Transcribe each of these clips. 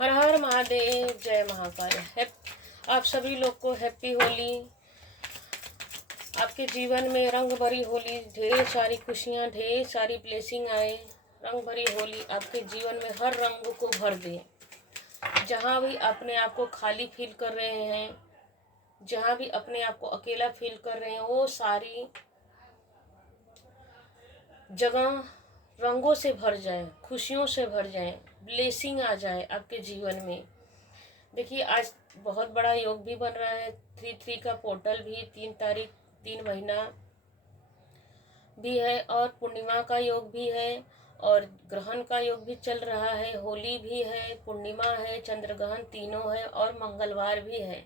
हर हर महादेव, जय महाकाल। आप सभी लोग को हैप्पी होली। आपके जीवन में रंग भरी होली, ढेर सारी खुशियाँ, ढेर सारी ब्लेसिंग आए। रंग भरी होली आपके जीवन में हर रंग को भर दे। जहाँ भी अपने आप को खाली फील कर रहे हैं, जहाँ भी अपने आप को अकेला फील कर रहे हैं, वो सारी जगह रंगों से भर जाए, खुशियों से भर जाए, ब्लेसिंग आ जाए आपके जीवन में। देखिए, आज बहुत बड़ा योग भी बन रहा है। 3/3 का पोर्टल भी 3 तारीख 3 महीना भी है, और पूर्णिमा का योग भी है, और ग्रहण का योग भी चल रहा है। होली भी है, पूर्णिमा है, चंद्रग्रहण तीनों है, और मंगलवार भी है।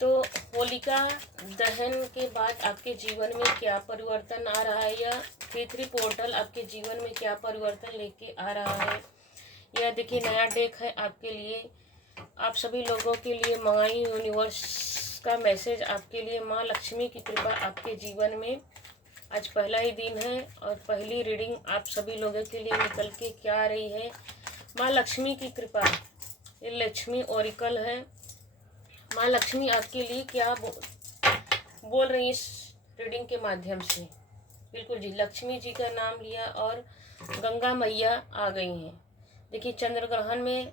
तो होलिका दहन के बाद आपके जीवन में क्या परिवर्तन आ रहा है, या 3/3 पोर्टल आपके जीवन में क्या परिवर्तन लेके आ रहा है, यह देखिए नया डेक है आपके लिए, आप सभी लोगों के लिए। मंगाई यूनिवर्स का मैसेज आपके लिए। माँ लक्ष्मी की कृपा आपके जीवन में। आज पहला ही दिन है और पहली रीडिंग आप सभी लोगों के लिए निकल के क्या आ रही है। माँ लक्ष्मी की कृपा, ये लक्ष्मी ओरिकल है। माँ लक्ष्मी आपके लिए क्या बोल रही है इस रीडिंग के माध्यम से। बिल्कुल जी, लक्ष्मी जी का नाम लिया और गंगा मैया आ गई हैं। देखिए, चंद्र ग्रहण में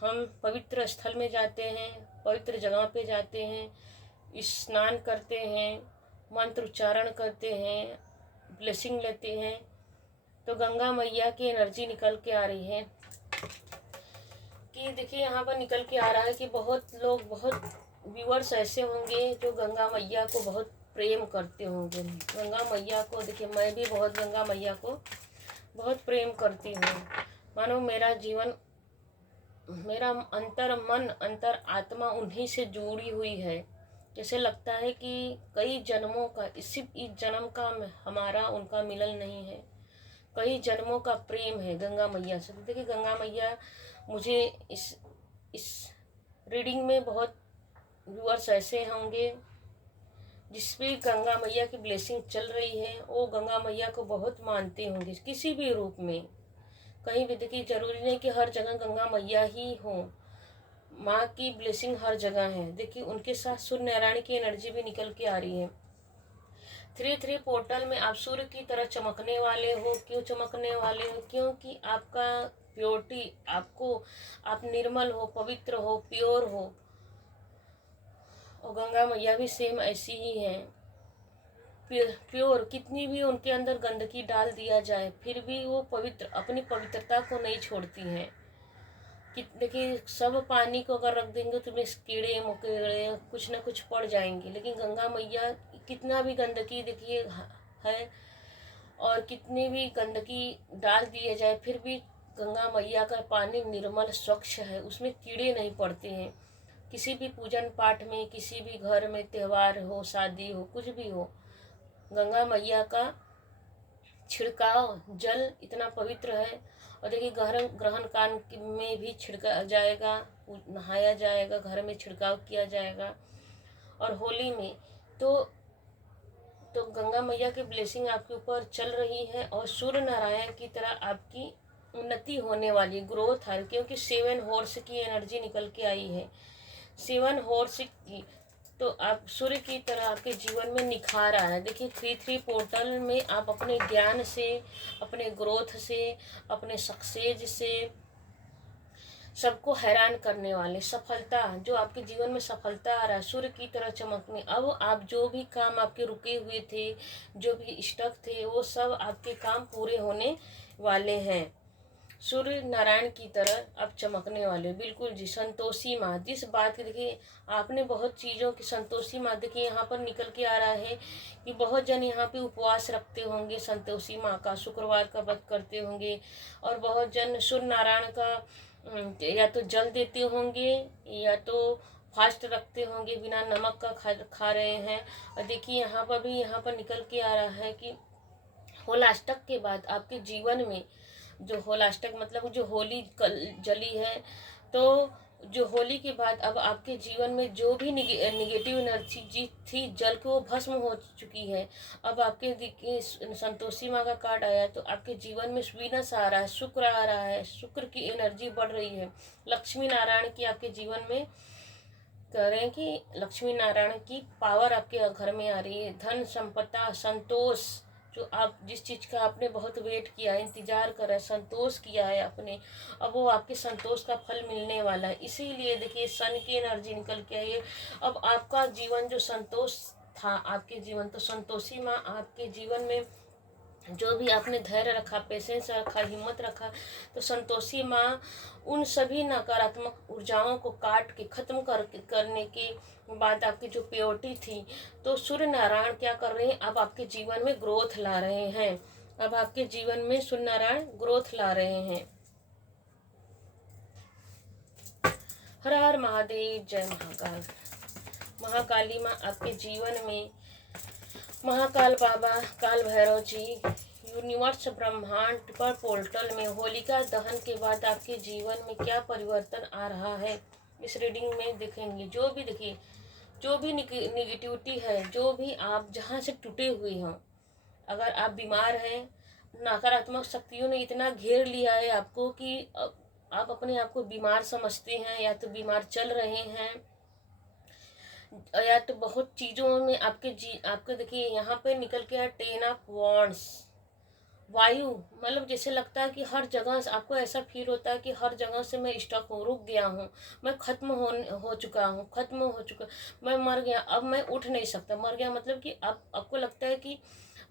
हम पवित्र स्थल में जाते हैं, पवित्र जगह पे जाते हैं, स्नान करते हैं, मंत्र उच्चारण करते हैं, ब्लेसिंग लेते हैं। तो गंगा मैया की एनर्जी निकल के आ रही है कि देखिए यहाँ पर निकल के आ रहा है कि बहुत लोग, बहुत व्यूअर्स ऐसे होंगे जो गंगा मैया को बहुत प्रेम करते होंगे। गंगा मैया को देखिए, मैं भी बहुत गंगा मैया को बहुत प्रेम करती हूँ। मानो मेरा जीवन, मेरा अंतर मन, अंतर आत्मा उन्हीं से जुड़ी हुई है। जैसे लगता है कि कई जन्मों का, सिर्फ इस जन्म का हमारा उनका मिलन नहीं है, कई जन्मों का प्रेम है गंगा मैया से। देखिए, गंगा मैया मुझे इस रीडिंग में बहुत व्यूअर्स ऐसे होंगे जिसपे गंगा मैया की ब्लेसिंग चल रही है, वो गंगा मैया को बहुत मानते होंगे किसी भी रूप में। कहीं भी देखिए, जरूरी नहीं कि हर जगह गंगा मैया ही हो, माँ की ब्लेसिंग हर जगह है। देखिए, उनके साथ सूर्य नारायण की एनर्जी भी निकल के आ रही है। 3/3 पोर्टल में आप सूर्य की तरह चमकने वाले हो। क्यों चमकने वाले हो? क्योंकि आपका प्योरिटी, आपको, आप निर्मल हो, पवित्र हो, प्योर हो। और गंगा मैया भी सेम ऐसी ही है, प्योर। कितनी भी उनके अंदर गंदगी डाल दिया जाए, फिर भी वो पवित्र, अपनी पवित्रता को नहीं छोड़ती हैं। देखिए, सब पानी को अगर रख देंगे तो उसमें कीड़े मकोड़े कुछ ना कुछ पड़ जाएंगे, लेकिन गंगा मैया कितना भी गंदगी देखिए है, और कितनी भी गंदगी डाल दिए जाए, फिर भी गंगा मैया का पानी निर्मल स्वच्छ है, उसमें कीड़े नहीं पड़ते हैं। किसी भी पूजन पाठ में, किसी भी घर में त्यौहार हो, शादी हो, कुछ भी हो, गंगा मैया का छिड़काव जल इतना पवित्र है। और देखिए, ग्रहण काल में भी छिड़का जाएगा, नहाया जाएगा, घर में छिड़काव किया जाएगा। और होली में तो गंगा मैया की ब्लेसिंग आपके ऊपर चल रही है, और सूर्य नारायण की तरह आपकी उन्नति होने वाली, ग्रोथ है। क्योंकि 7 हॉर्स की एनर्जी निकल के आई है, 7 हॉर्स की। तो आप सूर्य की तरह आपके जीवन में निखार आया है। देखिए, 3/3 पोर्टल में आप अपने ज्ञान से, अपने ग्रोथ से, अपने सक्सेस से सबको हैरान करने वाले, सफलता, जो आपके जीवन में सफलता आ रहा है, सूर्य की तरह चमकने। अब आप जो भी काम आपके रुके हुए थे, जो भी स्टक थे, वो सब आपके काम पूरे होने वाले हैं। सूर्य नारायण की तरह अब चमकने वाले। बिल्कुल जी, संतोषी माँ, जिस बात की देखिए आपने बहुत चीज़ों की, संतोषी माँ देखिए यहाँ पर निकल के आ रहा है कि बहुत जन यहाँ पे उपवास रखते होंगे संतोषी माँ का, शुक्रवार का व्रत करते होंगे, और बहुत जन सूर्य नारायण का या तो जल देते होंगे, या तो फास्ट रखते होंगे, बिना नमक का खा रहे हैं। और देखिए, यहाँ पर भी, यहाँ पर निकल के आ रहा है कि होलाष्टक के बाद आपके जीवन में, जो होलाष्टक मतलब जो होली कल जली है, तो जो होली के बाद अब आपके जीवन में जो भी निगेटिव एनर्जी थी जल के वो भस्म हो चुकी है। अब आपके देखिए संतोषी माँ का कार्ड आया तो आपके जीवन में वीनस आ रहा है, शुक्र आ रहा है, शुक्र की एनर्जी बढ़ रही है। लक्ष्मी नारायण की आपके जीवन में कह रहे हैं कि लक्ष्मी नारायण की पावर आपके घर में आ रही है। धन संपदा संतोष, जो आप जिस चीज़ का आपने बहुत वेट किया है, इंतजार कर रहे हैं, संतोष किया है आपने, अब वो आपके संतोष का फल मिलने वाला है। इसीलिए देखिए सन की एनर्जी निकल के आई है। अब आपका जीवन जो संतोष था आपके जीवन, तो संतोषी माँ आपके जीवन में जो भी आपने धैर्य रखा, पेशेंस रखा, हिम्मत रखा, तो संतोषी माँ उन सभी नकारात्मक ऊर्जाओं को काट के खत्म करने के बाद आपकी जो प्योरिटी थी, तो सूर्य नारायण क्या कर रहे हैं, अब आपके जीवन में ग्रोथ ला रहे हैं। अब आपके जीवन में सूर्य नारायण ग्रोथ ला रहे हैं। हर हर महादेव, जय महाकाल। महाकाली माँ आपके जीवन में, महाकाल बाबा, काल भैरव जी, यूनिवर्स ब्रह्मांड पर पोर्टल में होलिका दहन के बाद आपके जीवन में क्या परिवर्तन आ रहा है, इस रीडिंग में देखेंगे। जो भी देखिए, जो भी निगेटिविटी है, जो भी आप जहाँ से टूटे हुए हों, अगर आप बीमार हैं, नकारात्मक शक्तियों ने इतना घेर लिया है आपको कि आप अपने आप को बीमार समझते हैं, या तो बीमार चल रहे हैं, या तो बहुत चीज़ों में आपके देखिए यहाँ पे निकल के 10 ऑफ वॉन्ड्स, वायु, मतलब जैसे लगता है कि हर जगह से आपको ऐसा फील होता है कि हर जगह से मैं स्टक हूँ, रुक गया हूँ, मैं खत्म हो चुका हूँ, खत्म हो चुका, मैं मर गया, अब मैं उठ नहीं सकता। मर गया मतलब कि अब आपको लगता है कि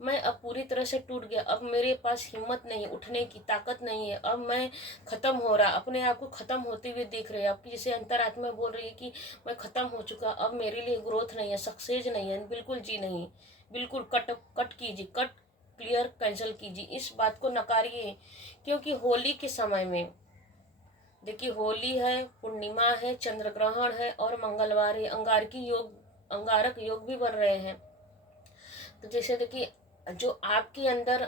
मैं अब पूरी तरह से टूट गया, अब मेरे पास हिम्मत नहीं, उठने की ताकत नहीं है, अब मैं ख़त्म हो रहा, अपने आप को ख़त्म होते हुए देख रहे हैं। आपकी जैसे अंतरात्मा बोल रही है कि मैं ख़त्म हो चुका, अब मेरे लिए ग्रोथ नहीं है, सक्सेस नहीं है, बिल्कुल जी नहीं, बिल्कुल कट कीजिए, कट क्लियर कैंसिल कीजिए, इस बात को नकारिए। क्योंकि होली के समय में देखिए, होली है, पूर्णिमा है, चंद्र ग्रहण है और मंगलवार है, अंगारक योग भी बन रहे हैं। तो जैसे देखिए, जो आपके अंदर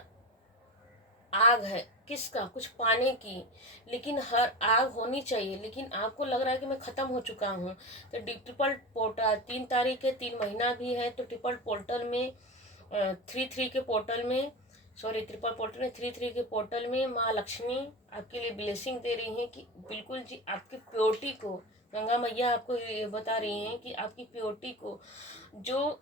आग है, किसका, कुछ पाने की, लेकिन हर आग होनी चाहिए, लेकिन आपको लग रहा है कि मैं ख़त्म हो चुका हूँ। तो ट्रिपल पोर्टल 3 तारीख है, 3 महीना भी है, तो ट्रिपल पोर्टल में 3 के पोर्टल में, सॉरी ट्रिपल पोर्टल में 3 के पोर्टल में माँ लक्ष्मी आपके लिए ब्लेसिंग दे रही हैं कि बिल्कुल जी आपकी प्योरिटी को, गंगा मैया आपको ये बता रही हैं कि आपकी प्योरिटी को, जो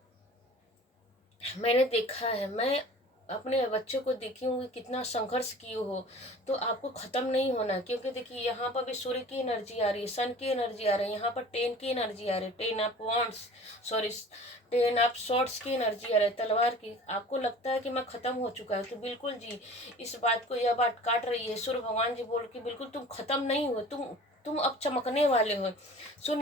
मैंने देखा है, मैं अपने बच्चे को देखी हूँ कितना संघर्ष किए हो, तो आपको ख़त्म नहीं होना। क्योंकि देखिए यहाँ पर भी सूर्य की एनर्जी आ रही है, सन की एनर्जी आ रही है, यहाँ पर 10 की एनर्जी आ रही है, 10 of wands, sorry 10 of shorts की एनर्जी आ रही है, तलवार की। आपको लगता है कि मैं ख़त्म हो चुका है, तो बिल्कुल जी इस बात को, यह बात काट रही है सूर्य भगवान जी बोल के, बिल्कुल तुम ख़त्म नहीं हो, तुम अब चमकने वाले हो। सूर्य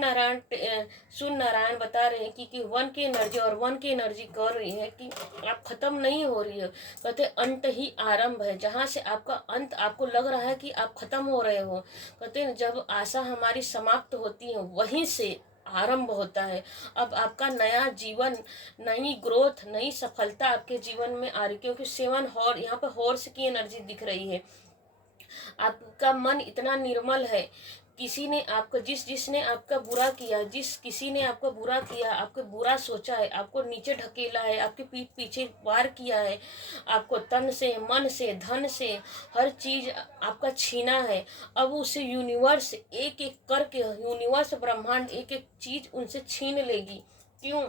नारायण बता रहे हैं कि 1 की एनर्जी और 1 की एनर्जी कर रही है कि आप खत्म नहीं हो रही है। कहते अंत ही आरंभ है, जहाँ से आपका अंत आपको लग रहा है कि आप खत्म हो रहे हो। कहते हैं जब आशा हमारी समाप्त होती है वहीं से आरंभ होता है। अब आपका नया जीवन, नई ग्रोथ, नई सफलता आपके जीवन में आ रही, क्योंकि 7 यहाँ पे हॉर्स की एनर्जी दिख रही है। आपका मन इतना निर्मल है, किसी ने आपका जिसने आपका बुरा किया, किसी ने आपका बुरा किया, आपको बुरा सोचा है, आपको नीचे ढकेला है, आपके पीठ पीछे वार किया है, आपको तन से, मन से, धन से, हर चीज आपका छीना है। अब उसे यूनिवर्स एक एक करके, यूनिवर्स ब्रह्मांड एक एक चीज उनसे छीन लेगी। क्यों?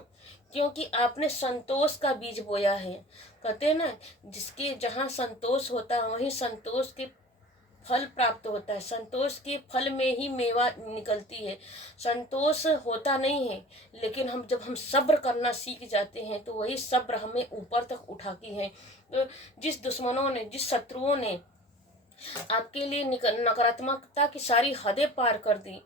क्योंकि आपने संतोष का बीज बोया है। कहते हैं ना, जिसके जहाँ संतोष होता है वहीं संतोष के फल प्राप्त होता है। संतोष के फल में ही मेवा निकलती है। संतोष होता नहीं है, लेकिन जब हम सब्र करना सीख जाते हैं तो वही सब्र हमें ऊपर तक उठाती है। तो जिस दुश्मनों ने, जिस शत्रुओं ने आपके लिए नकारात्मकता की सारी हदें पार कर दी,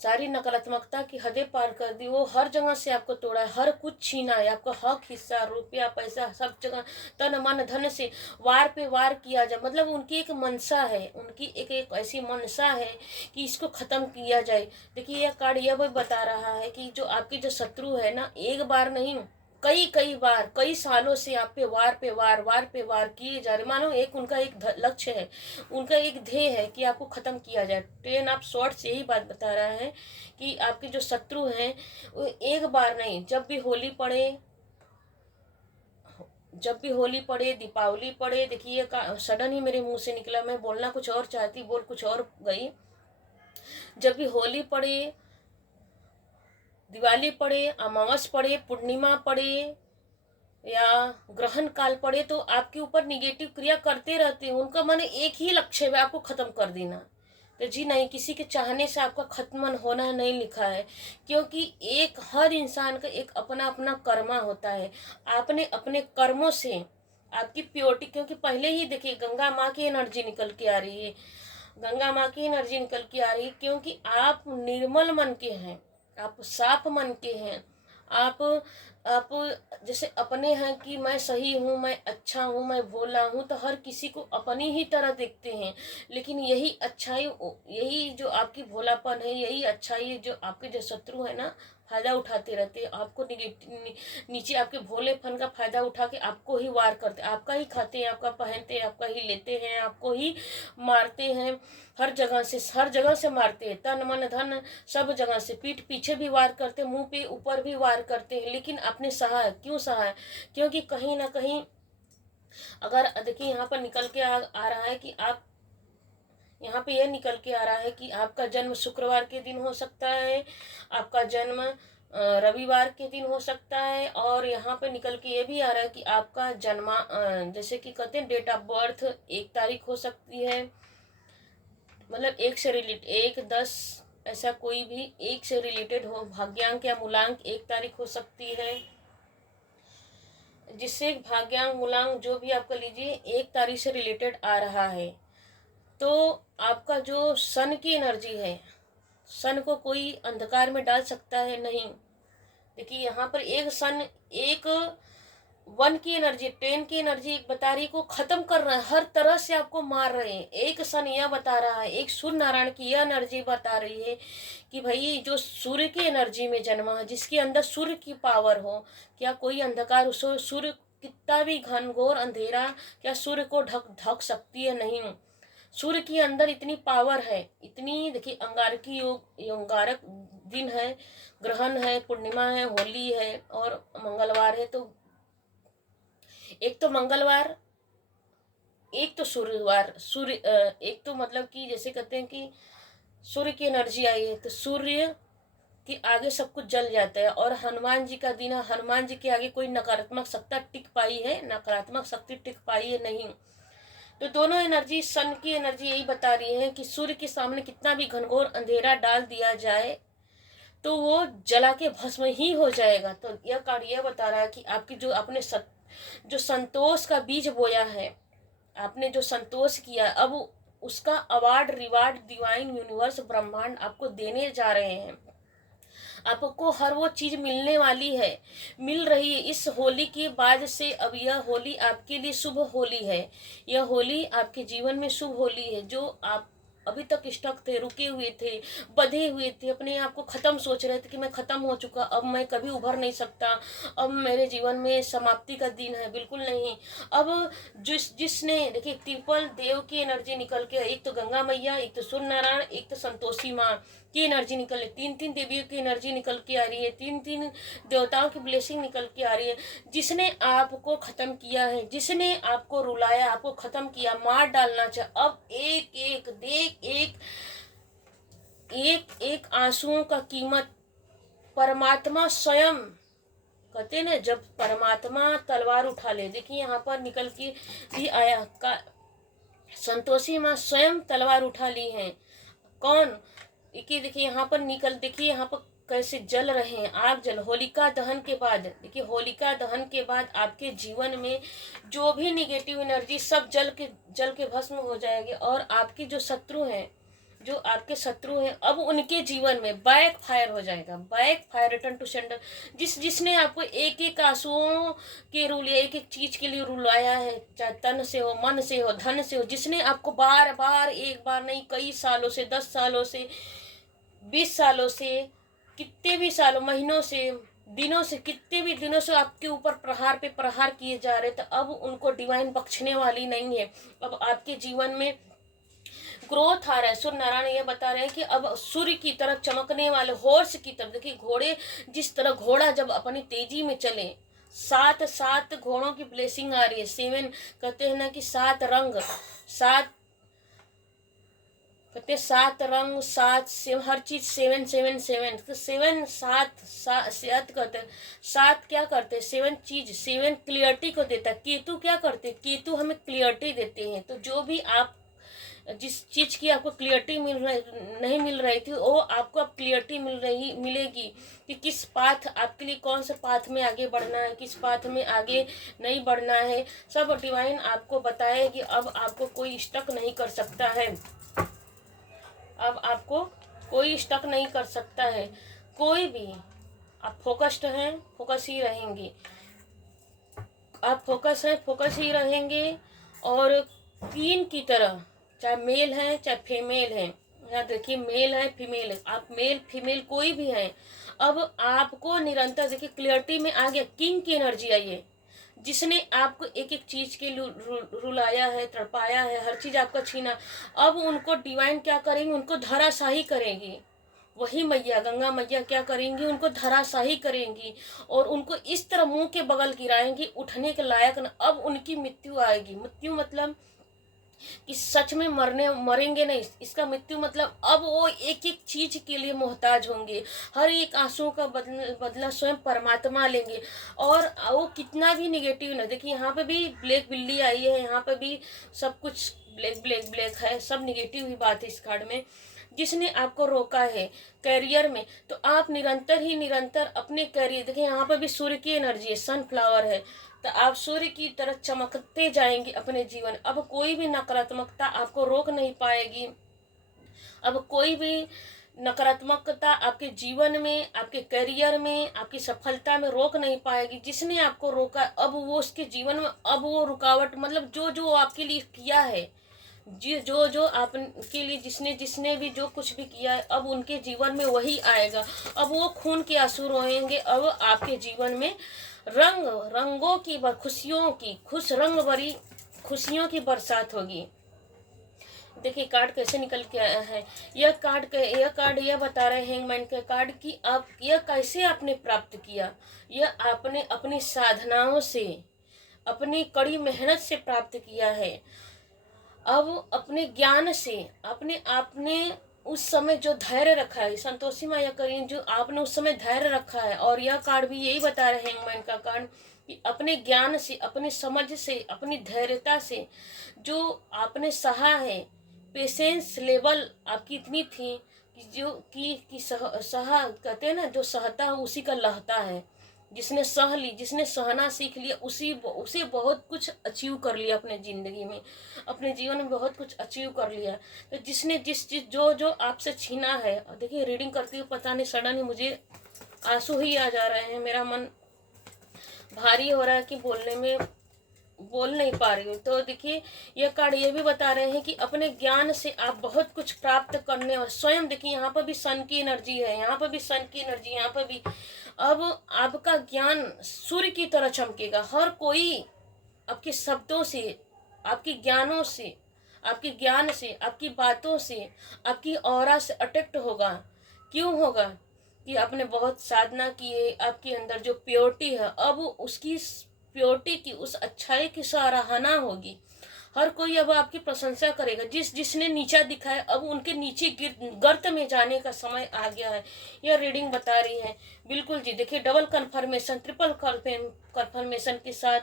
सारी नकारात्मकता की हदें पार कर दी, वो हर जगह से आपको तोड़ा है, हर कुछ छीना है, आपका हक, हिस्सा, रुपया, पैसा, सब जगह तन मन धन से वार पे वार किया जाए। मतलब उनकी एक मनसा है, उनकी एक ऐसी मनसा है कि इसको ख़त्म किया जाए। देखिए यह कार्ड यह भी बता रहा है कि जो आपके जो शत्रु है ना, एक बार नहीं कई कई बार, कई सालों से आप पे वार किए जा रहे। मानो एक उनका एक लक्ष्य है, उनका एक ध्येय है कि आपको खत्म किया जाए। टेन ऑफ स्वॉर्ड्स यही बात बता रहा है कि आपके जो शत्रु हैं वो एक बार नहीं, जब भी होली पड़े, दीपावली पड़े, देखिए सडन ही मेरे मुंह से निकला, मैं बोलना कुछ और चाहती, बोल कुछ और गई। जब भी होली पड़े, दिवाली पड़े, अमावस पड़े, पूर्णिमा पड़े या ग्रहण काल पड़े, तो आपके ऊपर निगेटिव क्रिया करते रहते हैं। उनका मन एक ही लक्ष्य है, आपको खत्म कर देना। तो जी नहीं, किसी के चाहने से आपका खत्म होना नहीं लिखा है, क्योंकि एक हर इंसान का एक अपना अपना कर्मा होता है। आपने अपने कर्मों से आपकी प्योरिटी, क्योंकि पहले ही देखिए गंगा माँ की एनर्जी निकल के आ रही है, गंगा माँ की एनर्जी निकल के आ रही है, क्योंकि आप निर्मल मन के हैं, आप साफ मन के हैं। आप जैसे अपने हैं कि मैं सही हूँ, मैं अच्छा हूँ, मैं भोला हूँ, तो हर किसी को अपनी ही तरह देखते हैं। लेकिन यही अच्छाई, यही जो आपकी भोलापन है, यही अच्छाई है, जो आपके जो शत्रु है ना फायदा उठाते रहते हैं। आपको नीचे आपके भोलेपन का फायदा उठा के आपको ही वार करते हैं, आपका ही खाते हैं, आपका पहनते हैं, आपका ही लेते हैं, आपको ही मारते हैं। हर जगह से मारते हैं, तन मन धन सब जगह से। पीठ पीछे भी वार करते हैं, मुंह पे ऊपर भी वार करते हैं। लेकिन आपने सहा है, क्यों सहा है? क्योंकि कहीं ना कहीं अगर देखिए यहाँ पर निकल के आ रहा है कि आप, यहाँ पे यह निकल के आ रहा है कि आपका जन्म शुक्रवार के दिन हो सकता है, आपका जन्म रविवार के दिन हो सकता है, और यहाँ पे निकल के ये भी आ रहा है कि आपका जैसे कि कहते हैं डेट ऑफ बर्थ 1 तारीख हो सकती है। मतलब एक से रिलेटेड 1, 10 ऐसा कोई भी एक से रिलेटेड हो, भाग्यांक या मूलांक 1 तारीख हो सकती है, जिससे भाग्यांक मूलांक जो भी आपका लीजिए 1 तारीख से रिलेटेड आ रहा है। तो आपका जो सन की एनर्जी है, सन को कोई अंधकार में डाल सकता है? नहीं। देखिए यहाँ पर एक सन, एक 1 की एनर्जी, 10 की एनर्जी एक बता रही को खत्म कर रहा है, हर तरह से आपको मार रहे हैं। एक सन यह बता रहा है, एक सूर्य नारायण की यह एनर्जी बता रही है कि भाई जो सूर्य की एनर्जी में जन्मा है, जिसके अंदर सूर्य की पावर हो, क्या कोई अंधकार उसको, सूर्य कितना भी घनघोर अंधेरा क्या सूर्य को ढक सकती है? नहीं। सूर्य के अंदर इतनी पावर है, इतनी। देखिए अंगारकी योग, अंगारक दिन है, ग्रहण है, पूर्णिमा है, होली है और मंगलवार है। तो एक तो मंगलवार, एक तो एक तो मतलब कि जैसे कहते हैं कि सूर्य की एनर्जी आई है, तो सूर्य के आगे सब कुछ जल जाता है। और हनुमान जी का दिन है, हनुमान जी के आगे कोई नकारात्मक सत्ता टिक पाई है, नकारात्मक शक्ति टिक पाई है? नहीं। तो दोनों एनर्जी, सन की एनर्जी यही बता रही है कि सूर्य के सामने कितना भी घनघोर अंधेरा डाल दिया जाए तो वो जला के भस्म ही हो जाएगा। तो यह कार्ड यह बता रहा है कि आपकी जो आपने जो संतोष का बीज बोया है, आपने जो संतोष किया, अब उसका अवार्ड, रिवार्ड डिवाइन यूनिवर्स ब्रह्मांड आपको देने जा रहे हैं। आपको हर वो चीज मिलने वाली है, मिल रही है इस होली के बाद से। अब यह होली आपके लिए शुभ होली है, यह होली आपके जीवन में शुभ होली है। जो आप अभी तक स्टक थे, रुके हुए थे, बंधे हुए थे, अपने आप को खत्म सोच रहे थे कि मैं खत्म हो चुका, अब मैं कभी उभर नहीं सकता, अब मेरे जीवन में समाप्ति का दिन है, बिल्कुल नहीं। अब जिसने देखिए ट्रिपल देव की एनर्जी निकल के, एक तो गंगा मैया, एक तो सूर्य नारायण, एक तो संतोषी माँ की एनर्जी निकल रही, 3 देवियों की एनर्जी निकल के आ रही है, 3 देवताओं की ब्लेसिंग निकल के आ रही है। जिसने आपको खत्म किया है, जिसने आपको रुलाया, आपको खत्म किया, मार डालना चाहे, अब एक एक देख, एक आंसुओं का कीमत परमात्मा स्वयं, कहते हैं ना, जब परमात्मा तलवार उठा ले। देखिए यहाँ पर निकल के भी आया का संतोषी माँ स्वयं तलवार उठा ली है। कौन? देखिए यहाँ पर निकल, देखिए यहाँ पर कैसे जल रहे हैं, आग जल। होलिका दहन के बाद, देखिए होलिका दहन के बाद आपके जीवन में जो भी निगेटिव एनर्जी सब जल के भस्म हो जाएगी। और आपके जो शत्रु हैं, जो आपके शत्रु हैं, अब उनके जीवन में बैक फायर हो जाएगा, backfire, return to sender. जिसने आपको एक एक आंसुओं के रूल, एक एक चीज के लिए रुलाया है, चाहे तन से हो, मन से हो, धन से हो, जिसने आपको बार बार, एक बार नहीं, कई सालों से, 10 सालों से, 20 सालों से, कितने भी सालों, महीनों से दिनों से, कितने भी दिनों से आपके ऊपर प्रहार पे प्रहार किए जा रहे थे, अब उनको डिवाइन बख्शने वाली नहीं है। अब आपके जीवन में ग्रोथ आ रहा है। सूर्य नारायण ये बता रहे हैं कि अब सूर्य की तरह चमकने वाले हॉर्स की तरह, देखिए घोड़े जिस तरह, घोड़ा जब अपनी तेजी में चले, सात सात घोड़ों की ब्लेसिंग आ रही है। सेवन कहते हैं ना कि सात रंग, सात कहते हैं सात रंग, सात से हर चीज सेवन सेवन सेवन, तो सेवन सात कहते हैं। सात क्या करते हैं? सेवन चीज, सेवन क्लियरिटी को देता है। केतु क्या करते हैं? केतु हमें क्लियरिटी देते हैं। तो जो भी आप जिस चीज की आपको क्लियरिटी नहीं मिल रही थी, वो आपको अब क्लियरिटी मिलेगी कि किस पाथ आपके लिए, कौन से पाथ में आगे बढ़ना है, किस पाथ में आगे नहीं बढ़ना है। सब डिवाइन आपको बताए कि अब आपको कोई स्टक नहीं कर सकता है। अब आपको कोई स्टक नहीं कर सकता है। कोई भी, आप फोकस्ड हैं, फोकस ही रहेंगे। आप फोकस हैं, फोकस ही रहेंगे। और क्वीन की तरह, चाहे मेल है चाहे फीमेल है, यहाँ देखिए मेल है फीमेल है, आप मेल फीमेल कोई भी हैं, अब आपको निरंतर देखिए क्लियरिटी में आ गया। किंग की एनर्जी आई है, जिसने आपको एक एक चीज के रुलाया है, तड़पाया है, हर चीज आपका छीना, अब उनको डिवाइन क्या करेंगे? उनको धराशाही करेंगी। वही मैया, गंगा मैया क्या करेंगी? उनको धराशाही करेंगी और उनको इस तरह मुंह के बगल गिराएंगी, उठने के लायक न। अब उनकी मृत्यु आएगी। मृत्यु मतलब कि सच में मरेंगे नहीं, इसका मृत्यु मतलब अब वो एक एक चीज के लिए मोहताज होंगे। हर एक आंसू का बदला स्वयं परमात्मा लेंगे। और वो कितना भी निगेटिव ना, देखिए यहाँ पे भी ब्लैक बिल्ली आई है, यहाँ पे भी सब कुछ ब्लैक ब्लैक ब्लैक है, सब निगेटिव ही बात है इस कार्ड में। जिसने आपको रोका है करियर में, तो आप निरंतर अपने करियर, देखिए यहाँ पर भी सूर्य की एनर्जी है, सनफ्लावर है, तो आप सूर्य की तरह चमकते जाएंगे अपने जीवन। अब कोई भी नकारात्मकता आपको रोक नहीं पाएगी। अब कोई भी नकारात्मकता आपके जीवन में, आपके करियर में, आपकी सफलता में रोक नहीं पाएगी। जिसने आपको रोका, अब वो उसके जीवन में, अब वो रुकावट मतलब जो जो आपके लिए किया है, जो जो आपके लिए जिसने जिसने भी जो कुछ भी किया है, अब उनके जीवन में वही आएगा। अब वो खून के आंसू रोएंगे। अब आपके जीवन में रंगों की, खुशियों की, खुश रंग भरी खुशियों की बरसात होगी। देखिए कार्ड कैसे निकल के आया है। यह कार्ड यह बता रहे हैं, हैंगमैन का कार्ड, कि आप यह कैसे आपने प्राप्त किया। यह आपने अपनी साधनाओं से, अपनी कड़ी मेहनत से प्राप्त किया है। अब अपने ज्ञान से, आपने उस समय जो धैर्य रखा है, संतोषी माया करीन, जो आपने उस समय धैर्य रखा है। और यह कार्ड भी यही बता रहे हैं, हैंगमैन का कार्ड, कि अपने ज्ञान से, अपने समझ से, अपनी धैर्यता से जो आपने सहा है, पेशेंस लेवल आपकी इतनी थी कि जो कि सहा कहते हैं ना, जो सहता है उसी का लहता है। जिसने सह ली, जिसने सहना सीख लिया, उसे बहुत कुछ अचीव कर लिया अपने ज़िंदगी में, अपने जीवन में बहुत कुछ अचीव कर लिया। तो जिसने जिस चीज़ जो जो आपसे छीना है, देखिए रीडिंग करती हुई पता नहीं सडन ही मुझे आंसू ही आ जा रहे हैं, मेरा मन भारी हो रहा है कि बोल नहीं पा रही हूँ। तो देखिए यह कार्ड ये भी बता रहे हैं कि अपने ज्ञान से आप बहुत कुछ प्राप्त करने, और स्वयं देखिए यहाँ पर भी सन की एनर्जी है, यहाँ पर भी सन की एनर्जी, यहाँ पर भी। अब आपका ज्ञान सूर्य की तरह चमकेगा। हर कोई आपके शब्दों से, आपके ज्ञानों से, आपके ज्ञान से, आपकी बातों से, आपकी ऑरा से अट्रैक्ट होगा। क्यों होगा? कि आपने बहुत साधना की है, आपके अंदर जो प्योरिटी है, अब उसकी प्योरिटी की, उस अच्छाई की सराहना होगी। हर कोई अब आपकी प्रशंसा करेगा। जिसने नीचा दिखाया, अब उनके नीचे गर्त में जाने का समय आ गया है, यह रीडिंग बता रही है। बिल्कुल जी, देखिए डबल कंफर्मेशन, ट्रिपल कंफर्मेशन के साथ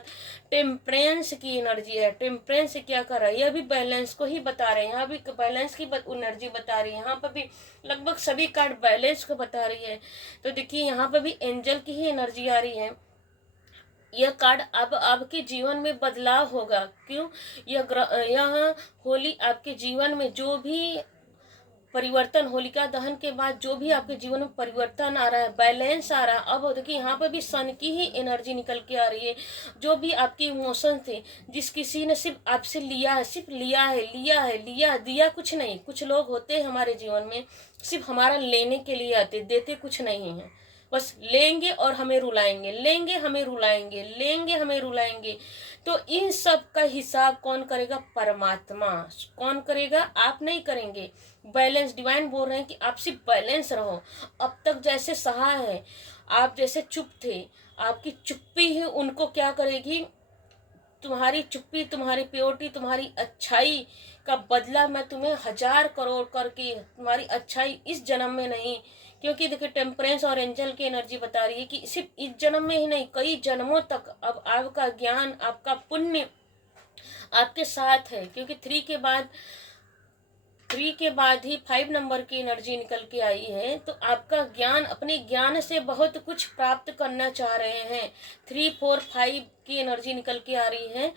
टेम्परेंस की एनर्जी है। टेम्परेंस क्या कर रहा है? यह भी बैलेंस को ही बता रहे हैं, यहाँ भी बैलेंस की एनर्जी बता रही है। यहाँ पर भी लगभग सभी कार्ड बैलेंस को बता रही है। तो देखिए यहाँ पर भी एंजल की ही एनर्जी आ रही है। यह कार्ड अब आपके जीवन में बदलाव होगा। क्यों? यह होली आपके जीवन में जो भी परिवर्तन, होलिका दहन के बाद जो भी आपके जीवन में परिवर्तन आ रहा है, बैलेंस आ रहा है। अब देखिए यहाँ पे भी सन की ही एनर्जी निकल के आ रही है। जो भी आपके इमोशन थे, जिस किसी ने सिर्फ आपसे लिया है, सिर्फ लिया दिया कुछ नहीं। कुछ लोग होते हैं हमारे जीवन में, सिर्फ हमारा लेने के लिए आते, देते कुछ नहीं है। बस लेंगे और हमें रुलाएंगे, लेंगे हमें रुलाएंगे, लेंगे हमें रुलाएंगे। तो इन सब का हिसाब कौन करेगा? परमात्मा। कौन करेगा? आप नहीं करेंगे। बैलेंस, डिवाइन बोल रहे हैं कि आप सिर्फ बैलेंस रहो। अब तक जैसे सहा है, आप जैसे चुप थे, आपकी चुप्पी ही उनको क्या करेगी? तुम्हारी चुप्पी, तुम्हारी प्योरिटी, तुम्हारी अच्छाई का बदला मैं तुम्हें 1000 करोड़ करके, तुम्हारी अच्छाई इस जन्म में नहीं, क्योंकि देखिए टेम्परेंस और एंजल की एनर्जी बता रही है कि सिर्फ इस जन्म में ही नहीं, कई जन्मों तक अब आपका ज्ञान, आपका पुण्य आपके साथ है। क्योंकि 3 के बाद ही 5 नंबर की एनर्जी निकल के आई है। तो आपका ज्ञान, अपने ज्ञान से बहुत कुछ प्राप्त करना चाह रहे हैं। 3, 4, 5 की एनर्जी निकल के आ रही है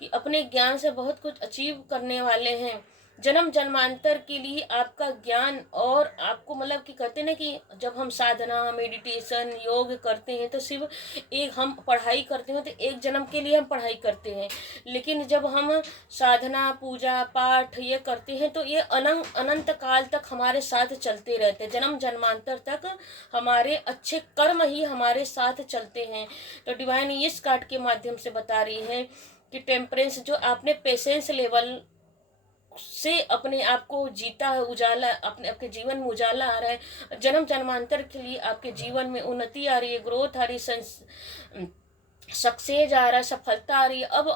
कि अपने ज्ञान से बहुत कुछ अचीव करने वाले हैं। जन्म जन्मांतर के लिए आपका ज्ञान, और आपको मतलब कि कहते ना कि जब हम साधना, मेडिटेशन, योग करते हैं तो सिर्फ एक हम पढ़ाई करते हैं तो एक जन्म के लिए हम पढ़ाई करते हैं, लेकिन जब हम साधना, पूजा पाठ ये करते हैं तो ये अनंत काल तक हमारे साथ चलते रहते हैं। जन्म जन्मांतर तक हमारे अच्छे कर्म ही हमारे साथ चलते हैं। तो डिवाइन इस कार्ड के माध्यम से बता रही है कि टेम्परेंस, जो आपने पेशेंस लेवल से अपने आप को जीता है, उजाला, अपने आपके जीवन में उजाला आ रहा है, जन्म जन्मांतर के लिए आपके जीवन में उन्नति आ रही है, ग्रोथ आ रही है, सक्सेस आ रहा है, सफलता आ रही है। अब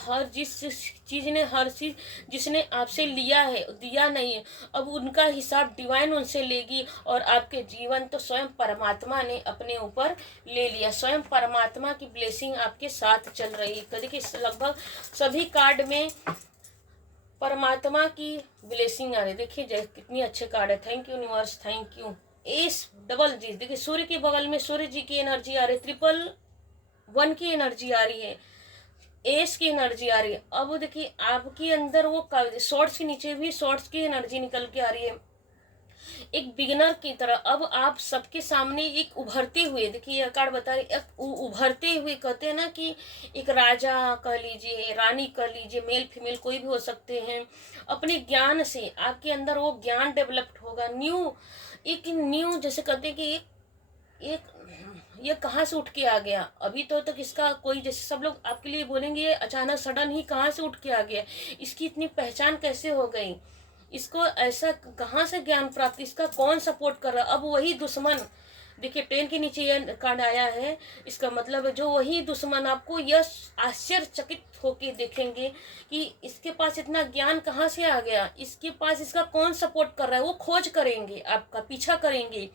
हर जिस चीज ने, हर चीज जिसने आपसे लिया है, दिया नहीं है, अब उनका हिसाब डिवाइन उनसे लेगी। और आपके जीवन तो स्वयं परमात्मा ने अपने ऊपर ले लिया। स्वयं परमात्मा की ब्लेसिंग आपके साथ चल रही है। तो देखिए लगभग सभी कार्ड में परमात्मा की ब्लेसिंग आ रही है। देखिए कितनी अच्छे कार्ड है। Thank you universe, thank you. S double जी, देखिए सूर्य के बगल में सूर्य जी की एनर्जी आ रही है, 111 की एनर्जी आ रही है, एस की एनर्जी आ रही है। अब देखिए आपके अंदर वो शॉर्ट्स के नीचे भी शॉर्ट्स की एनर्जी निकल के आ रही है, एक बिगिनर की तरह। अब आप सबके सामने एक उभरते हुए, देखिए यह कार्ड बता रही, एक उभरते हुए, कहते हैं ना कि एक राजा कह लीजिए, रानी कह लीजिए, मेल फीमेल कोई भी हो सकते हैं। अपने ज्ञान से आपके अंदर वो ज्ञान डेवलप्ड होगा, न्यू जैसे कहते हैं कि एक ये कहाँ से उठ के आ गया। अभी तो तक इसका कोई, जैसे सब लोग आपके लिए बोलेंगे ये अचानक सडन ही कहाँ से उठ के आ गया, इसकी इतनी पहचान कैसे हो गई, इसको ऐसा कहाँ से ज्ञान प्राप्त, इसका कौन सपोर्ट कर रहा। अब वही दुश्मन, देखिए 10 के नीचे ये कार्ड आया है, इसका मतलब जो वही दुश्मन आपको यह आश्चर्यचकित होके देखेंगे कि इसके पास इतना ज्ञान कहाँ से आ गया, इसके पास इसका कौन सपोर्ट कर रहा है। वो खोज करेंगे, आपका पीछा करेंगे,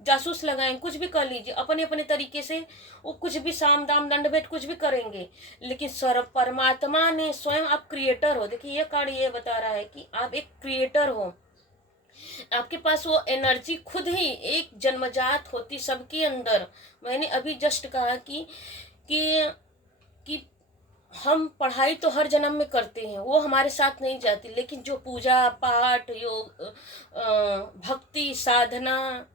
जासूस लगाएं, कुछ भी कर लीजिए अपने अपने तरीके से। वो कुछ भी साम दाम दंड भेद कुछ भी करेंगे, लेकिन सर्व परमात्मा ने स्वयं, आप क्रिएटर हो। देखिए ये कार्ड ये बता रहा है कि आप एक क्रिएटर हो, आपके पास वो एनर्जी खुद ही एक जन्मजात होती सबके अंदर। मैंने अभी जस्ट कहा कि हम पढ़ाई तो हर जन्म में करते हैं, वो हमारे साथ नहीं जाती, लेकिन जो पूजा पाठ, योग, भक्ति, साधना,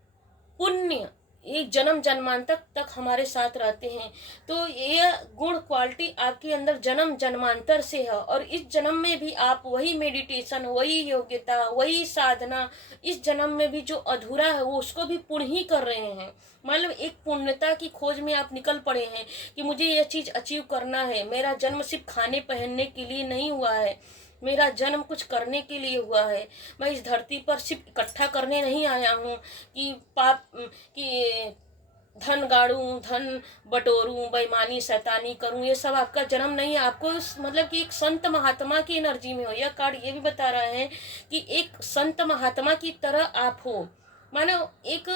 पुण्य, ये जन्म जन्मांतर तक हमारे साथ रहते हैं। तो ये गुण क्वालिटी आपके अंदर जन्म जन्मांतर से है, और इस जन्म में भी आप वही मेडिटेशन, वही योग्यता, वही साधना, इस जन्म में भी जो अधूरा है वो उसको भी पूर्ण ही कर रहे हैं। मतलब एक पूर्णता की खोज में आप निकल पड़े हैं कि मुझे यह चीज अचीव करना है। मेरा जन्म सिर्फ खाने पहनने के लिए नहीं हुआ है, मेरा जन्म कुछ करने के लिए हुआ है। मैं इस धरती पर सिर्फ इकट्ठा करने नहीं आया हूँ कि धन गाड़ूं, धन बटोरूं, बेईमानी शैतानी करूं, ये सब आपका जन्म नहीं है। आपको मतलब कि एक संत महात्मा की एनर्जी में हो। यह कार्ड ये भी बता रहा है कि एक संत महात्मा की तरह आप हो। मानो एक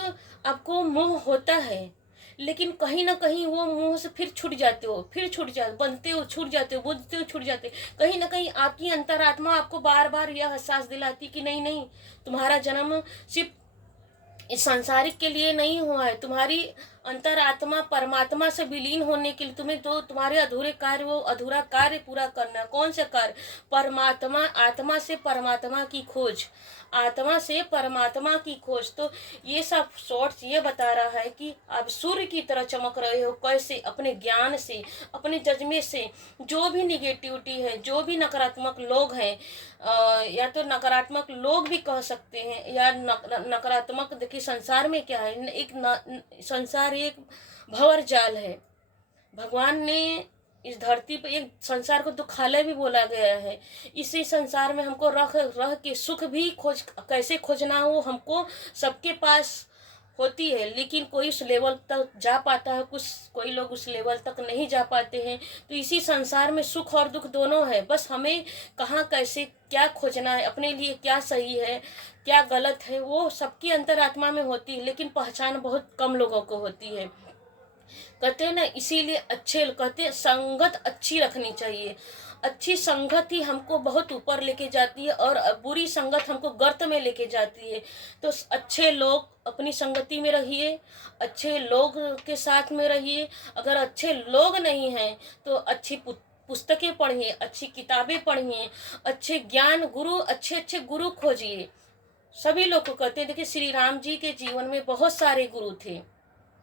आपको मोह होता है, लेकिन कहीं ना कहीं वो मुंह से फिर छूट जाते हो, फिर छूट जाते, बनते हो छूट जाते हो, बुझते हो छूट जाते। कहीं ना कहीं आपकी अंतरात्मा आपको बार बार यह एहसास दिलाती कि नहीं तुम्हारा जन्म सिर्फ इस सांसारिक के लिए नहीं हुआ है, तुम्हारी अंतरात्मा परमात्मा से विलीन होने के लिए तुम्हें जो तुम्हारे अधूरे कार्य, वो अधूरा कार्य पूरा करना है। कौन से कार्य? परमात्मा, आत्मा से परमात्मा की खोज, आत्मा से परमात्मा की खोज। तो ये सब शॉर्ट्स ये बता रहा है कि आप सूर्य की तरह चमक रहे हो। कैसे? अपने ज्ञान से, अपने जज्बे से। जो भी निगेटिविटी है, जो भी नकारात्मक लोग हैं, या तो नकारात्मक लोग भी कह सकते हैं, या नकारात्मक, देखिए संसार में क्या है, संसार एक भंवर जाल है। भगवान ने इस धरती पर एक संसार को दुखालय भी बोला गया है। इसी संसार में हमको रह रह के सुख भी कैसे खोजना हो, हमको सबके पास होती है, लेकिन कोई उस लेवल तक जा पाता है, कोई लोग उस लेवल तक नहीं जा पाते हैं। तो इसी संसार में सुख और दुख दोनों है। बस हमें कहाँ कैसे क्या खोजना है, अपने लिए क्या सही है क्या गलत है, वो सबकी अंतरात्मा में होती है, लेकिन पहचान बहुत कम लोगों को होती है। कहते हैं ना, इसीलिए कहते हैं संगत अच्छी रखनी चाहिए। अच्छी संगत ही हमको बहुत ऊपर लेके जाती है, और बुरी संगत हमको गर्त में लेके जाती है। तो अच्छे लोग अपनी संगति में रहिए, अच्छे लोग के साथ में रहिए। अगर अच्छे लोग नहीं हैं तो अच्छी पुस्तकें पढ़िए, अच्छी किताबें पढ़िए, अच्छे ज्ञान गुरु, अच्छे अच्छे गुरु खोजिए। सभी लोग को कहते हैं, देखिए श्री राम जी के जीवन में बहुत सारे गुरु थे,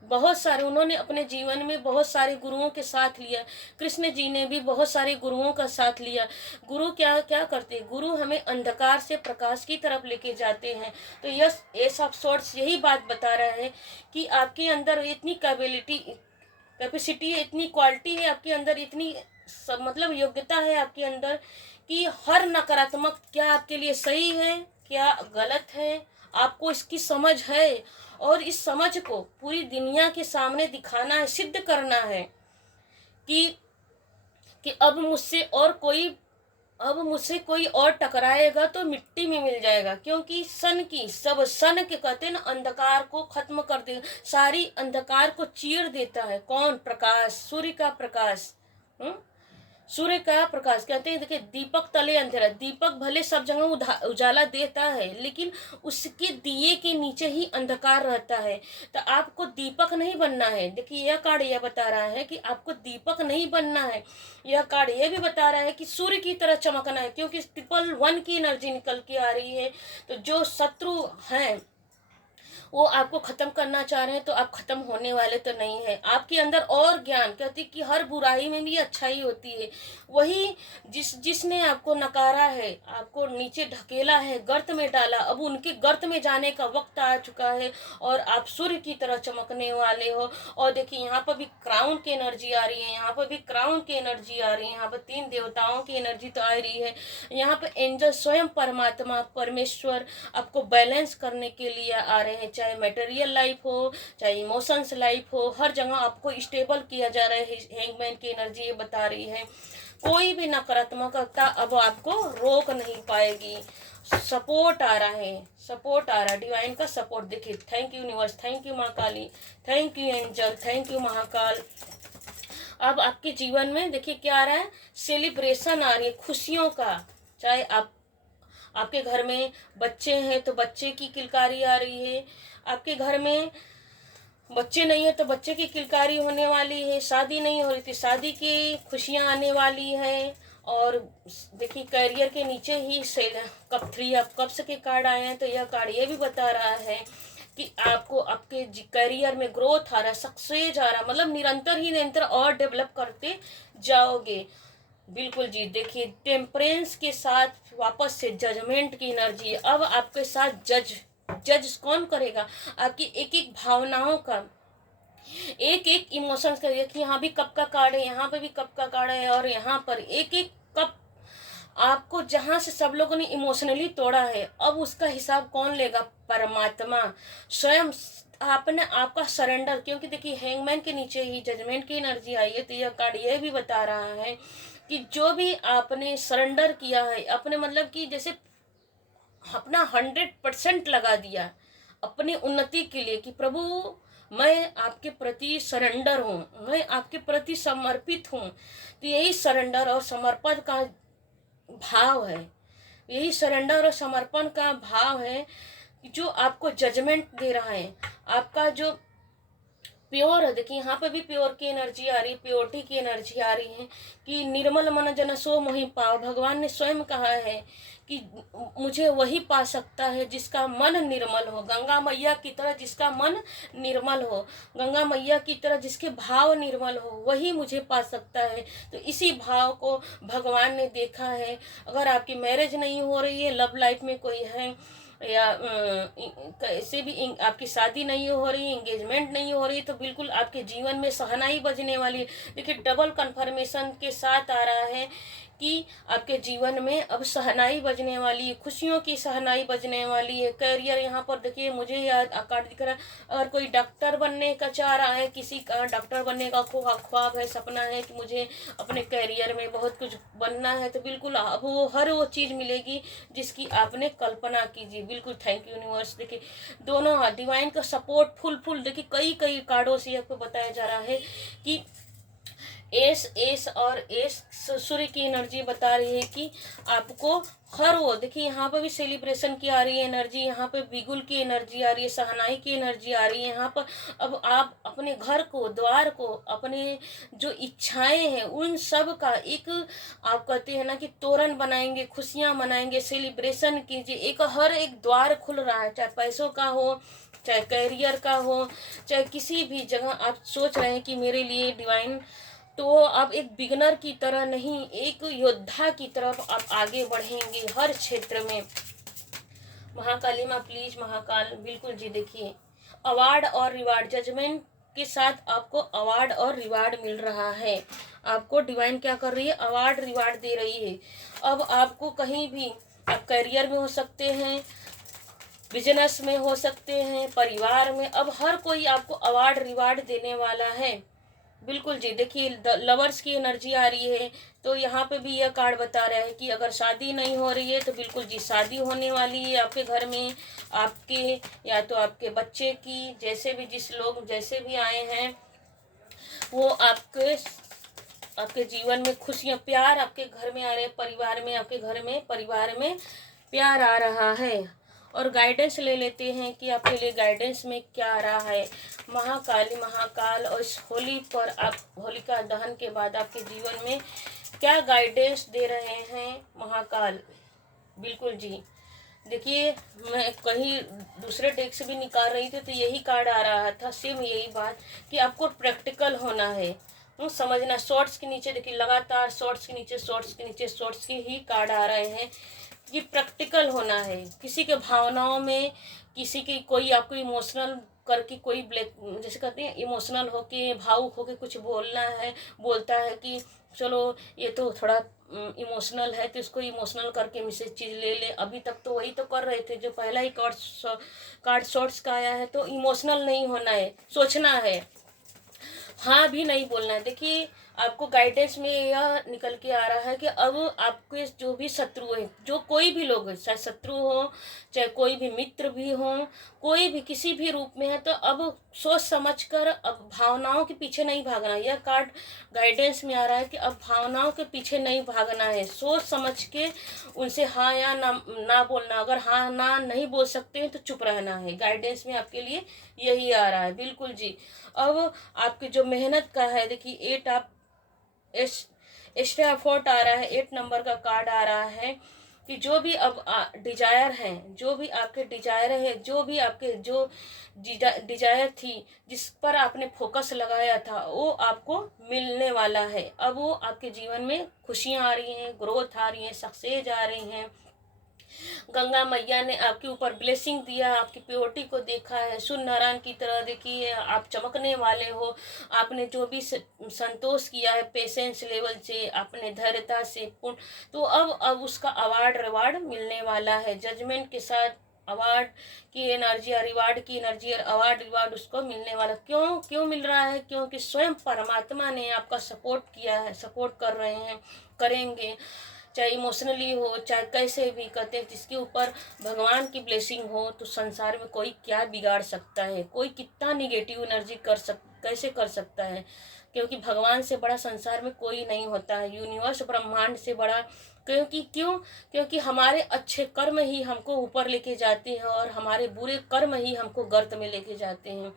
बहुत सारे, उन्होंने अपने जीवन में बहुत सारे गुरुओं के साथ लिया। कृष्ण जी ने भी बहुत सारे गुरुओं का साथ लिया। गुरु क्या क्या करते हैं? गुरु हमें अंधकार से प्रकाश की तरफ लेके जाते हैं। तो ये सब शॉर्ट्स यही बात बता रहा है कि आपके अंदर इतनी कैपेसिटी है, इतनी क्वालिटी है आपके अंदर, इतनी मतलब योग्यता है आपके अंदर कि हर नकारात्मक क्या आपके लिए सही है, क्या गलत है, आपको इसकी समझ है। और इस समझ को पूरी दुनिया के सामने दिखाना है, सिद्ध करना है कि अब मुझसे कोई और टकराएगा तो मिट्टी में मिल जाएगा। क्योंकि सन के कहते हैं ना, अंधकार को खत्म कर दे, सारी अंधकार को चीर देता है। कौन? प्रकाश, सूर्य का प्रकाश। सूर्य का प्रकाश कहते हैं, देखिए दीपक तले अंधेरा। दीपक भले सब जगह उजाला देता है, लेकिन उसके दिए के नीचे ही अंधकार रहता है। तो आपको दीपक नहीं बनना है। देखिए यह कार्ड यह बता रहा है कि आपको दीपक नहीं बनना है। यह कार्ड यह भी बता रहा है कि सूर्य की तरह चमकना है, क्योंकि 111 की एनर्जी निकल के आ रही है। तो जो शत्रु हैं वो आपको खत्म करना चाह रहे हैं, तो आप खत्म होने वाले तो नहीं है। आपके अंदर और ज्ञान, कहती कि हर बुराई में भी अच्छाई होती है। वही जिसने आपको नकारा है, आपको नीचे ढकेला है, गर्त में डाला, अब उनके गर्त में जाने का वक्त आ चुका है और आप सूर्य की तरह चमकने वाले हो। और देखिए यहाँ पर भी क्राउन की एनर्जी आ रही है, यहाँ पर भी क्राउन की एनर्जी आ रही है, यहाँ पर 3 देवताओं की एनर्जी तो आ रही है। यहाँ पर एंजल स्वयं परमात्मा परमेश्वर आपको बैलेंस करने के लिए आ रहे हैं। चाहे मटेरियल लाइफ हो, चाहे इमोशंस लाइफ हो, हर जगह आपको स्टेबल किया जा रहा है। हैंगमैन की एनर्जी ये बता रही है कोई भी नकारात्मकता अब आपको रोक नहीं पाएगी। सपोर्ट आ रहा है, सपोर्ट आ रहा है, डिवाइन का सपोर्ट। देखिए, thank you universe, thank you Maa Kali, thank you angel, thank you Mahakal. अब आपके जीवन में देखिए क्या आ रहा है, सेलिब्रेशन आ रही है, खुशियों का। चाहे आपके घर में बच्चे हैं तो बच्चे की किलकारी आ रही है, आपके घर में बच्चे नहीं है तो बच्चे की किलकारी होने वाली है, शादी नहीं हो रही थी शादी की खुशियां आने वाली है। और देखिए कैरियर के नीचे ही कप 3 ऑफ कप्स के कार्ड आए हैं। तो यह कार्ड ये भी बता रहा है कि आपको आपके करियर में ग्रोथ आ रहा है, सक्सेस आ रहा है, मतलब निरंतर और डेवलप करते जाओगे। बिल्कुल जी। देखिए टेम्परेंस के साथ वापस से जजमेंट की एनर्जी। अब आपके साथ जज कौन करेगा? आपकी एक एक भावनाओं का, एक एक इमोशंस का। देखिए यहाँ भी कप का कार्ड है, यहाँ पे भी कप का कार्ड है, और यहाँ पर एक एक कप आपको जहां से सब लोगों ने इमोशनली तोड़ा है, अब उसका हिसाब कौन लेगा? परमात्मा स्वयं। आपने आपका सरेंडर, क्योंकि देखिए हैंगमैन के नीचे ही जजमेंट की एनर्जी आई है। तो यह कार्ड यह भी बता रहा है कि जो भी आपने सरेंडर किया है, अपने मतलब कि जैसे अपना 100% लगा दिया अपनी उन्नति के लिए, कि प्रभु मैं आपके प्रति सरेंडर हूँ, मैं आपके प्रति समर्पित हूँ। तो यही सरेंडर और समर्पण का भाव है, यही सरेंडर और समर्पण का भाव है जो आपको जजमेंट दे रहा है। आपका जो प्योर है। देखिए यहाँ पे भी प्योर की एनर्जी आ रही है, प्योरिटी की एनर्जी आ रही है कि निर्मल मन जन सो मोहि पाओ। भगवान ने स्वयं कहा है कि मुझे वही पा सकता है जिसका मन निर्मल हो, गंगा मैया की तरह जिसका मन निर्मल हो, गंगा मैया की तरह जिसके भाव निर्मल हो, वही मुझे पा सकता है। तो इसी भाव को भगवान ने देखा है। अगर आपकी मैरिज नहीं हो रही है, लव लाइफ में कोई है, या कैसे भी आपकी शादी नहीं हो रही, एंगेजमेंट नहीं हो रही, तो बिल्कुल आपके जीवन में शहनाई बजने वाली है। देखिए डबल कंफर्मेशन के साथ आ रहा है कि आपके जीवन में अब शहनाई बजने वाली है, खुशियों की शहनाई बजने वाली है। करियर यहाँ पर देखिए मुझे याद कार्ड दिख रहा है, अगर कोई डॉक्टर बनने का चाह रहा है, किसी का डॉक्टर बनने का ख्वाब है, सपना है कि मुझे अपने करियर में बहुत कुछ बनना है, तो बिल्कुल अब वो हर वो चीज़ मिलेगी जिसकी आपने कल्पना कीजिए। बिल्कुल थैंक यू यूनिवर्स। देखिए दोनों हाथ डिवाइन का सपोर्ट फुल देखिए कई कार्डों से आपको बताया जा रहा है कि एस और एस सूर्य की एनर्जी बता रही है कि आपको हर वो देखिए यहाँ पे भी सेलिब्रेशन की आ रही है एनर्जी, यहाँ पे बिगुल की एनर्जी आ रही है, सहनाई की एनर्जी आ रही है। यहाँ पर अब आप अपने घर को, द्वार को, अपने जो इच्छाएं हैं उन सब का एक आप कहते हैं ना कि तोरण बनाएंगे, खुशियाँ मनाएंगे, सेलिब्रेशन कीजिए। एक हर एक द्वार खुल रहा है, चाहे पैसों का हो, चाहे करियर का हो, चाहे किसी भी जगह आप सोच रहे हैं कि मेरे लिए डिवाइन, तो आप एक बिगनर की तरह नहीं, एक योद्धा की तरफ आप आगे बढ़ेंगे हर क्षेत्र में। महाकाली माँ प्लीज, महाकाल बिल्कुल जी। देखिए अवार्ड और रिवार्ड, जजमेंट के साथ आपको अवार्ड और रिवार्ड मिल रहा है। आपको डिवाइन क्या कर रही है, अवार्ड रिवार्ड दे रही है। अब आपको कहीं भी, आप करियर में हो सकते हैं, बिजनेस में हो सकते हैं, परिवार में, अब हर कोई आपको अवार्ड रिवार्ड देने वाला है। बिल्कुल जी। देखिए लवर्स की एनर्जी आ रही है, तो यहाँ पे भी यह कार्ड बता रहा है कि अगर शादी नहीं हो रही है तो बिल्कुल जी शादी होने वाली है आपके घर में, आपके या तो आपके बच्चे की, जैसे भी जिस लोग जैसे भी आए हैं वो आपके जीवन में खुशियाँ, प्यार आपके घर में आ रहे हैं, परिवार में, आपके घर में परिवार में प्यार आ रहा है। और गाइडेंस ले लेते हैं कि आपके लिए गाइडेंस में क्या आ रहा है। महाकाली महाकाल, और इस होली पर आप होलिका दहन के बाद आपके जीवन में क्या गाइडेंस दे रहे हैं महाकाल। बिल्कुल जी। देखिए मैं कहीं दूसरे डेक से भी निकाल रही थी तो यही कार्ड आ रहा था, सेम यही बात कि आपको प्रैक्टिकल होना है, समझना। शॉर्ट्स के नीचे देखिए लगातार शॉर्ट्स के नीचे शॉर्ट्स के नीचे शॉर्ट्स के ही कार्ड आ रहे हैं कि प्रैक्टिकल होना है। किसी के भावनाओं में, किसी की कोई आपको इमोशनल करके कोई ब्लैक, जैसे कहते हैं इमोशनल होके, भावुक होके कुछ बोलना है, बोलता है कि चलो ये तो थोड़ा इमोशनल है तो इसको इमोशनल करके मिसे चीज़ ले ले। अभी तक तो वही तो कर रहे थे, जो पहला ही कार्ड शॉर्ट्स का आया है। तो इमोशनल नहीं होना है, सोचना है, हाँ भी नहीं बोलना है। देखिए आपको गाइडेंस में यह निकल के आ रहा है कि अब आपके जो भी शत्रु है, जो कोई भी लोग है, चाहे शत्रु हो, चाहे कोई भी मित्र भी हो, कोई भी किसी भी रूप में है, तो अब सोच समझकर, अब भावनाओं के पीछे नहीं भागना। यह कार्ड गाइडेंस में आ रहा है कि अब भावनाओं के पीछे नहीं भागना है, सोच समझ के उनसे हाँ या ना बोलना। अगर हाँ ना नहीं बोल सकते हैं तो चुप रहना है। गाइडेंस में आपके लिए यही आ रहा है। बिल्कुल जी। अब आपकी जो मेहनत का है, देखिए 8 आप एक्स्ट्रा एफर्ट आ रहा है, 8 नंबर का कार्ड आ रहा है कि जो भी अब डिजायर हैं, जो भी आपके डिजायर है, जो भी आपके जो डिजायर थी, जिस पर आपने फोकस लगाया था, वो आपको मिलने वाला है। अब वो आपके जीवन में खुशियाँ आ रही हैं, ग्रोथ आ रही हैं, सक्सेस आ रही हैं। गंगा मैया ने आपके ऊपर ब्लेसिंग दिया, आपकी प्योरिटी को देखा है, सूर्य नारायण की तरह देखिए आप चमकने वाले हो। आपने जो भी संतोष किया है पेशेंस लेवल से, आपने धैर्यता से, तो अब उसका अवार्ड रिवार्ड मिलने वाला है। जजमेंट के साथ अवार्ड की एनर्जी और रिवार्ड की एनर्जी, और अवार्ड रिवार्ड उसको मिलने वाला। क्यों मिल रहा है? क्योंकि स्वयं परमात्मा ने आपका सपोर्ट किया है, सपोर्ट कर रहे हैं, करेंगे। चाहे इमोशनली हो, चाहे कैसे भी कहते हैं, जिसके ऊपर भगवान की ब्लेसिंग हो, तो संसार में कोई क्या बिगाड़ सकता है, कोई कितना निगेटिव एनर्जी कैसे कर सकता है। क्योंकि भगवान से बड़ा संसार में कोई नहीं होता है, यूनिवर्स ब्रह्मांड से बड़ा। क्योंकि हमारे अच्छे कर्म ही हमको ऊपर लेके जाते हैं और हमारे बुरे कर्म ही हमको गर्त में लेके जाते हैं।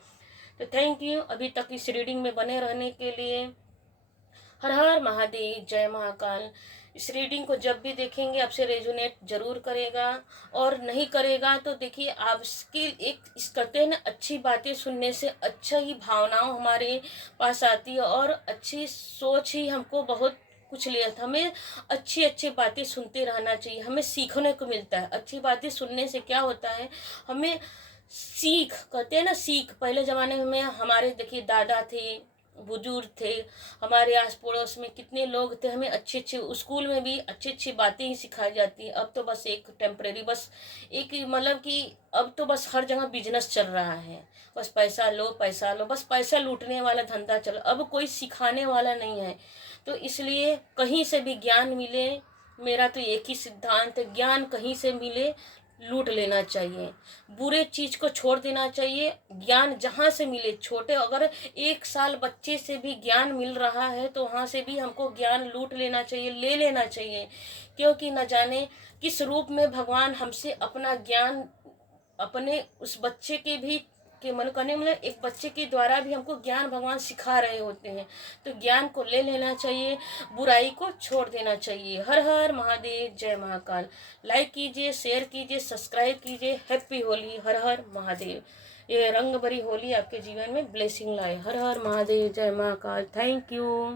तो थैंक यू अभी तक इस रीडिंग में बने रहने के लिए। हर हर महादेव, जय महाकाल। इस रीडिंग को जब भी देखेंगे आपसे रेजोनेट जरूर करेगा, और नहीं करेगा तो देखिए आपकी एक इस कहते हैं ना, अच्छी बातें सुनने से अच्छा ही भावनाओं हमारे पास आती है, और अच्छी सोच ही हमको बहुत कुछ ले आता। हमें अच्छी अच्छी बातें सुनते रहना चाहिए, हमें सीखने को मिलता है। अच्छी बातें सुनने से क्या होता है, हमें सीख कहते हैं ना, सीख। पहले ज़माने में हमारे देखिए दादा थे, बुजुर्ग थे, हमारे आस पड़ोस में कितने लोग थे, हमें अच्छे अच्छे स्कूल में भी अच्छी अच्छी बातें ही सिखाई जाती है। अब तो बस एक टेम्परेरी, बस एक मतलब कि अब तो बस हर जगह बिजनेस चल रहा है, बस पैसा लो पैसा लो, बस पैसा लूटने वाला धंधा चल, अब कोई सिखाने वाला नहीं है। तो इसलिए कहीं से भी ज्ञान मिले, मेरा तो एक ही सिद्धांत है, ज्ञान कहीं से मिले लूट लेना चाहिए, बुरे चीज को छोड़ देना चाहिए। ज्ञान जहाँ से मिले, छोटे अगर 1 साल बच्चे से भी ज्ञान मिल रहा है तो वहाँ से भी हमको ज्ञान लूट लेना चाहिए, ले लेना चाहिए। क्योंकि न जाने किस रूप में भगवान हमसे अपना ज्ञान अपने उस बच्चे के भी के मन करने, मतलब एक बच्चे के द्वारा भी हमको ज्ञान भगवान सिखा रहे होते हैं। तो ज्ञान को ले लेना चाहिए, बुराई को छोड़ देना चाहिए। हर हर महादेव, जय महाकाल। लाइक कीजिए, शेयर कीजिए, सब्सक्राइब कीजिए। हैप्पी होली। हर हर महादेव। ये रंग भरी होली आपके जीवन में ब्लेसिंग लाए। हर हर महादेव, जय महाकाल। Thank you.